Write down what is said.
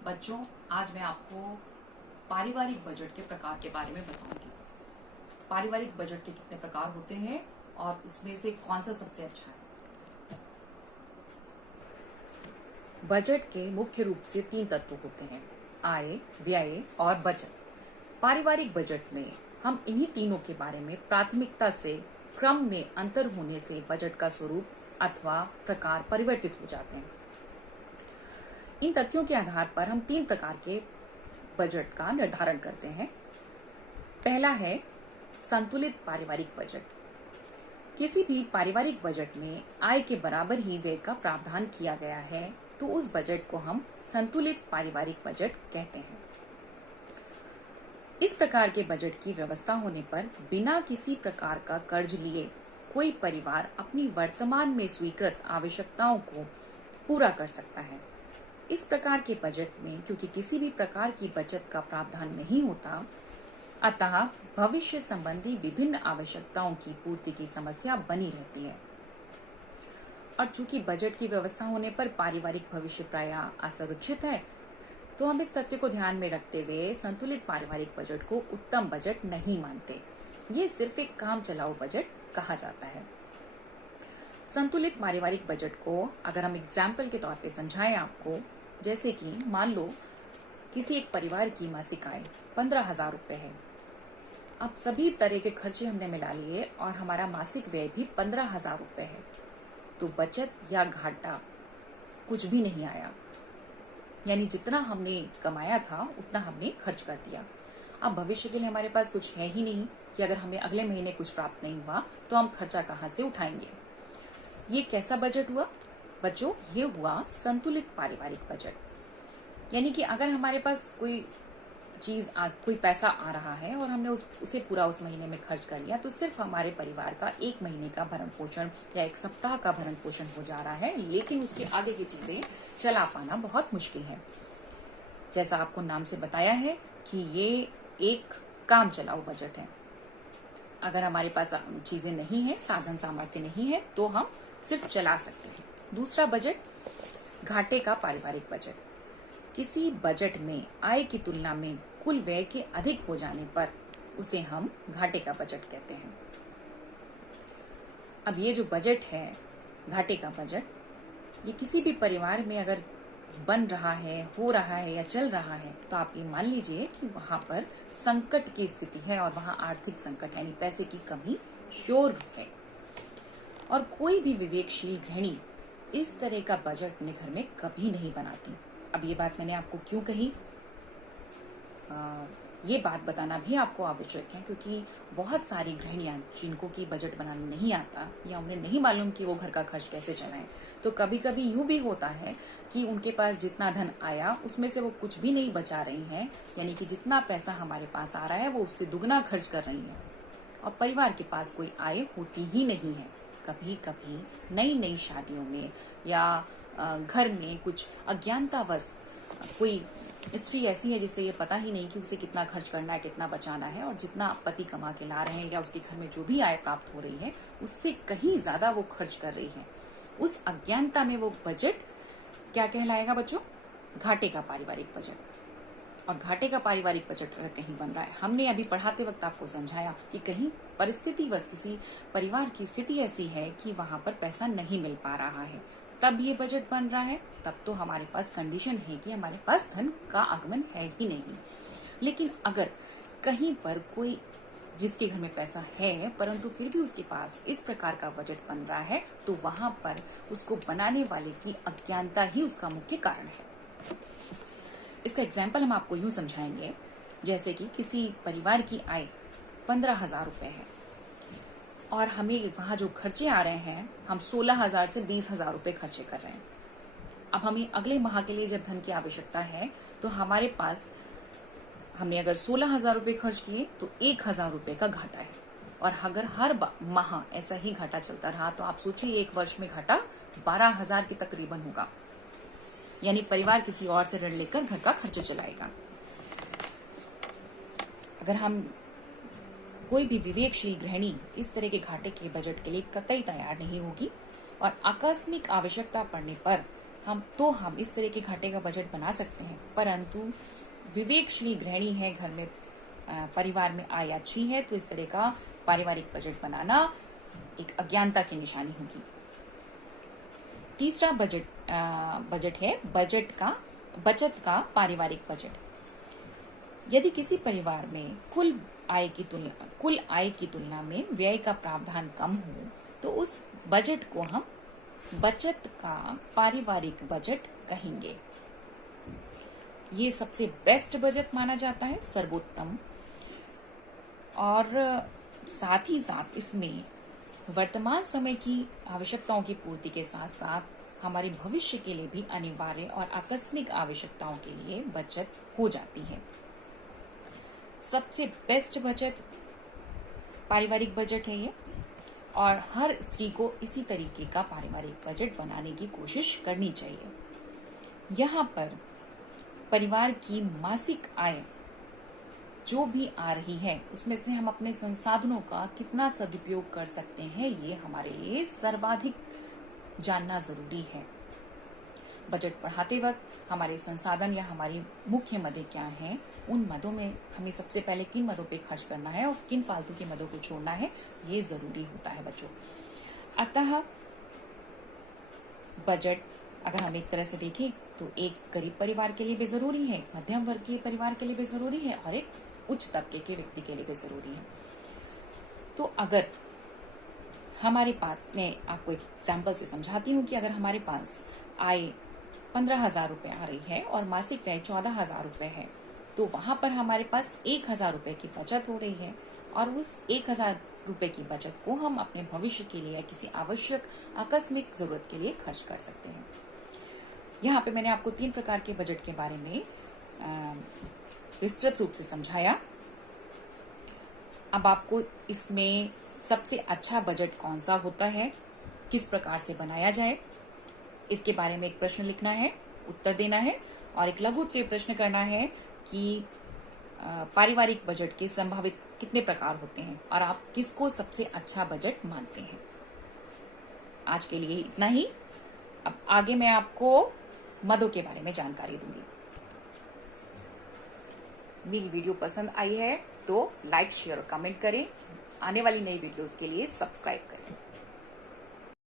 बच्चों, आज मैं आपको पारिवारिक बजट के प्रकार के बारे में बताऊंगी। पारिवारिक बजट के कितने प्रकार होते हैं और उसमें से कौन सा सबसे अच्छा है। बजट के मुख्य रूप से 3 तत्व होते हैं: आय, व्यय और बचत। पारिवारिक बजट में हम इन्हीं तीनों के बारे में प्राथमिकता से क्रम में अंतर होने से बजट का स्वरूप अथवा प्रकार परिवर्तित हो जाते हैं। इन तथ्यों के आधार पर हम 3 प्रकार के बजट का निर्धारण करते हैं। पहला है संतुलित पारिवारिक बजट। किसी भी पारिवारिक बजट में आय के बराबर ही व्यय का प्रावधान किया गया है तो उस बजट को हम संतुलित पारिवारिक बजट कहते हैं। इस प्रकार के बजट की व्यवस्था होने पर बिना किसी प्रकार का कर्ज लिए कोई परिवार अपनी वर्तमान में स्वीकृत आवश्यकताओं को पूरा कर सकता है। इस प्रकार के बजट में क्योंकि किसी भी प्रकार की बचत का प्रावधान नहीं होता, अतः भविष्य संबंधी विभिन्न आवश्यकताओं की पूर्ति की समस्या बनी रहती है। और चूंकि बजट की व्यवस्था होने पर पारिवारिक भविष्य प्रायः असुरक्षित है, तो हम इस तथ्य को ध्यान में रखते हुए संतुलित पारिवारिक बजट को उत्तम बजट नहीं मानते। ये सिर्फ एक काम चलाओ बजट कहा जाता है। संतुलित पारिवारिक बजट को अगर हम एग्जाम्पल के तौर पे समझाएं आपको, जैसे कि मान लो किसी एक परिवार की मासिक आय 15,000 रुपए है। अब सभी तरह के खर्चे हमने मिला लिए और हमारा मासिक व्यय भी 15,000 रुपए है, तो बचत या घाटा कुछ भी नहीं आया। यानी जितना हमने कमाया था उतना हमने खर्च कर दिया। अब भविष्य के लिए हमारे पास कुछ है ही नहीं कि अगर हमें अगले महीने कुछ प्राप्त नहीं हुआ तो हम खर्चा कहाँ से उठाएंगे। ये कैसा बजट हुआ बच्चों? ये हुआ संतुलित पारिवारिक बजट। यानी कि अगर हमारे पास कोई कोई पैसा आ रहा है और हमने उसे पूरा उस महीने में खर्च कर लिया, तो सिर्फ हमारे परिवार का 1 महीने का भरण पोषण या 1 सप्ताह का भरण पोषण हो जा रहा है, लेकिन उसके आगे की चीजें चला पाना बहुत मुश्किल है। जैसा आपको नाम से बताया है कि ये एक काम चलाओ बजट है। अगर हमारे पास चीजें नहीं है, साधन सामर्थ्य नहीं है, तो हम सिर्फ चला सकते हैं। दूसरा बजट घाटे का पारिवारिक बजट। किसी बजट में आय की तुलना में कुल व्यय के अधिक हो जाने पर उसे हम घाटे का बजट कहते हैं। अब ये जो बजट है, घाटे का बजट, ये किसी भी परिवार में अगर बन रहा है, हो रहा है या चल रहा है, तो आप ये मान लीजिए कि वहां पर संकट की स्थिति है और वहां आर्थिक संकट यानी पैसे की कमी शोर है। और कोई भी विवेकशील गृहिणी इस तरह का बजट अपने घर में कभी नहीं बनाती। अब ये बात मैंने आपको क्यों कही, ये बात बताना भी आपको आवश्यक है, क्योंकि बहुत सारी गृहिणियां जिनको की बजट बनाना नहीं आता या उन्हें नहीं मालूम कि वो घर का खर्च कैसे चलाएं, तो कभी कभी यूं भी होता है कि उनके पास जितना धन आया उसमें से वो कुछ भी नहीं बचा रही हैं। यानी कि जितना पैसा हमारे पास आ रहा है वो उससे दुगना खर्च कर रही है और परिवार के पास कोई आय होती ही नहीं है। कभी कभी नई नई शादियों में या घर में कुछ अज्ञानतावश कोई स्त्री ऐसी है जिसे ये पता ही नहीं कि उसे कितना खर्च करना है, कितना बचाना है, और जितना पति कमा के ला रहे हैं या उसके घर में जो भी आय प्राप्त हो रही है उससे कहीं ज्यादा वो खर्च कर रही है। उस अज्ञानता में वो बजट क्या कहलाएगा बच्चों? घाटे का पारिवारिक बजट। और घाटे का पारिवारिक बजट अगर कहीं बन रहा है, हमने अभी पढ़ाते वक्त आपको समझाया कि कहीं परिस्थिति व किसी परिवार की स्थिति ऐसी है कि वहां पर पैसा नहीं मिल पा रहा है, तब ये बजट बन रहा है, तब तो हमारे पास कंडीशन है कि हमारे पास धन का आगमन है ही नहीं। लेकिन अगर कहीं पर कोई जिसके घर में पैसा है परंतु फिर भी उसके पास इस प्रकार का बजट बन रहा है, तो वहां पर उसको बनाने वाले की अज्ञानता ही उसका मुख्य कारण है। इसका एग्जाम्पल हम आपको यूं समझाएंगे, जैसे कि किसी परिवार की आय 15,000 रुपए है और हमें वहां जो खर्चे आ रहे हैं, हम 16,000 से 20,000 रुपए खर्चे कर रहे हैं। अब हमें अगले माह के लिए जब धन की आवश्यकता है, तो हमारे पास हमने अगर 16,000 रुपए खर्च किए तो 1,000 रुपए का घाटा है। और अगर हर माह ऐसा ही घाटा चलता रहा तो आप सोचिए 1 वर्ष में घाटा 12,000 के तकरीबन होगा। यानी परिवार किसी और से ऋण लेकर घर का खर्च चलाएगा। अगर हम कोई भी विवेकशील गृहिणी इस तरह के घाटे के बजट के लिए कतई तैयार नहीं होगी और आकस्मिक आवश्यकता पड़ने पर हम इस तरह के घाटे का बजट बना सकते हैं, परंतु विवेकशील गृहिणी है, घर में परिवार में आय अच्छी है, तो इस तरह का पारिवारिक बजट बनाना एक अज्ञानता की निशानी होगी। तीसरा बजट है बचत का पारिवारिक बजट। यदि किसी परिवार में कुल आय की तुलना में व्यय का प्रावधान कम हो, तो उस बजट को हम बचत का पारिवारिक बजट कहेंगे। ये सबसे बेस्ट बजट माना जाता है, सर्वोत्तम, और साथ ही साथ इसमें वर्तमान समय की आवश्यकताओं की पूर्ति के साथ साथ हमारे भविष्य के लिए भी अनिवार्य और आकस्मिक आवश्यकताओं के लिए बचत हो जाती है। सबसे बेस्ट बचत पारिवारिक बजट है ये, और हर स्त्री को इसी तरीके का पारिवारिक बजट बनाने की कोशिश करनी चाहिए। यहाँ पर परिवार की मासिक आय जो भी आ रही है, उसमें से हम अपने संसाधनों का कितना सदुपयोग कर सकते हैं, ये हमारे लिए सर्वाधिक जानना जरूरी है। बजट बढ़ाते वक्त हमारे संसाधन या हमारी मुख्य मदें क्या हैं, उन मदों में हमें सबसे पहले किन मदों पे खर्च करना है और किन फालतू की मदों को छोड़ना है, ये जरूरी होता है बच्चों। अतः बजट अगर हम एक तरह से देखें तो एक गरीब परिवार के लिए भी जरूरी है, मध्यम वर्गीय परिवार के लिए भी जरूरी है, और एक उच्च तबके के व्यक्ति के लिए भी जरूरी है। तो अगर हमारे पास, मैं आपको एक एग्जाम्पल से समझाती हूँ कि अगर हमारे पास आय 15,000 रुपए आ रही है और मासिक व्यय 14,000 रुपए है, तो वहां पर हमारे पास 1,000 रुपए की बचत हो रही है, और उस 1,000 रुपए की बचत को हम अपने भविष्य के लिए या किसी आवश्यक आकस्मिक जरूरत के लिए खर्च कर सकते हैं। यहाँ पे मैंने आपको 3 प्रकार के बजट के बारे में विस्तृत रूप से समझाया। अब आपको इसमें सबसे अच्छा बजट कौन सा होता है, किस प्रकार से बनाया जाए, इसके बारे में एक प्रश्न लिखना है, उत्तर देना है, और एक लघु उत्तरीय प्रश्न करना है कि पारिवारिक बजट के संभावित कितने प्रकार होते हैं और आप किसको सबसे अच्छा बजट मानते हैं। आज के लिए इतना ही। अब आगे मैं आपको मदों के बारे में जानकारी दूंगी। मेरी वीडियो पसंद आई है तो लाइक, शेयर और कमेंट करें। आने वाली नई वीडियोस के लिए सब्सक्राइब करें।